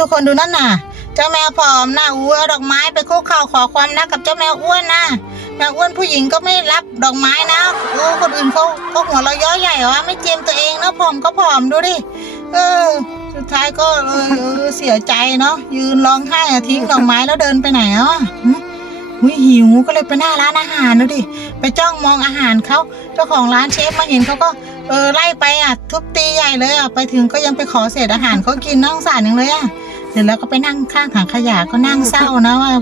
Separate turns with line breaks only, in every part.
ทุกคนดูนั่นน่ะ เจ้าแมวผอมนะอู้เอาดอกไม้ไปคุกเข่าขอความรักกับเจ้าแมวอ้วนนะแมวอ้วนผู้หญิงก็ไม่รับดอกไม้นะโอ้คนอื่นเขาเขาหัวเราะย้อใหญ่วะไม่เจียมตัวเองนะผอมก็ผอมดูดิเออ สุดท้ายก็เออเสียใจเนาะยืนร้องไห้อะทิ้งดอกไม้แล้วเดินไปไหนอะหึหุยหิวก็เลยไปหน้าร้านอาหารดูดิไปจ้องมองอาหารเขาเจ้าของร้านเชฟมาเห็นเขาก็เออไล่ไปอะทุบตีใหญ่เลยอะไปถึงก็ยังไปขอเศษอาหารเขากินน่าสงสารอย่างเลยอะ เสร็จแล้วก็ไปนั่งข้างถังขยะก็นั่งเศร้านะว่า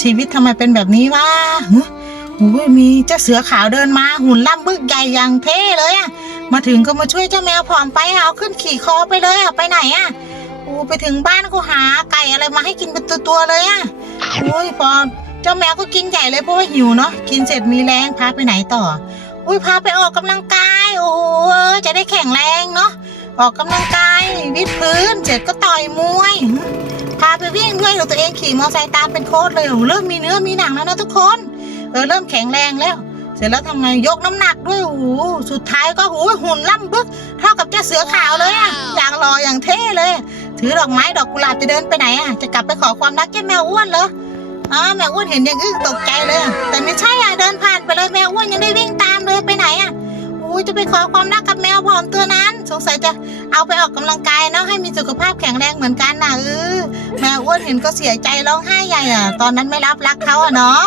ชีวิตทำไมเป็นแบบนี้วะโอ้ยมีเจ้าเสือขาวเดินมาหุ่นล่ำบึกใหญ่อย่างเท่เลยอะมาถึงก็มาช่วยเจ้าแมวผอมไปเอาขึ้นขี่คอไปเลยอะไปไหนอะโอ้ไปถึงบ้านก็หาไก่อะไรมาให้กินเป็นตัวๆเลยอะโอ้ยพอเจ้าแมวก็กินใหญ่เลยเพราะว่าหิวเนาะกินเสร็จมีแรงพาไปไหนต่ออุ้ยพาไปออกกำลังกาย โอ้โหจะได้แข็งแรงเนาะออกกำลังกายวิดพื้นเสร็จก็ต่อยมวย วิ่งด้วยเดี๋ยวตัวเองขี่มอเตอร์ไซค์ตามเป็นโค้ดเลยอ้โหเริ่มมีเนื้อมีหนังแล้วนะทุกคนเออเริ่มแข็งแรงแล้ว เสร็จแล้วทำไงยกน้ำหนักด้วยโอ้โหสุดท้ายก็โอ้หุ่นล่ำบึกเท่ากับเจ้าเสือขาวเลยอะอย่างรออย่างเท่เลย ถือดอกไม้ดอกกุหลาบจะเดินไปไหนอะจะกลับไปขอความรักแก่แมวอ้วนเหรออ๋อแมวอ้วนเห็นอย่างอึ้งตกใจเลยแต่ จะไปขอความรักกับแมวผอมตัวนั้น สงสัยจะเอาไปออกกำลังกายเนาะให้มีสุขภาพแข็งแรงเหมือนกันนะเออแมวอ้วนเห็นก็เสียใจร้องไห้ใหญ่อะตอนนั้นไม่รับรักเขาอะเนาะ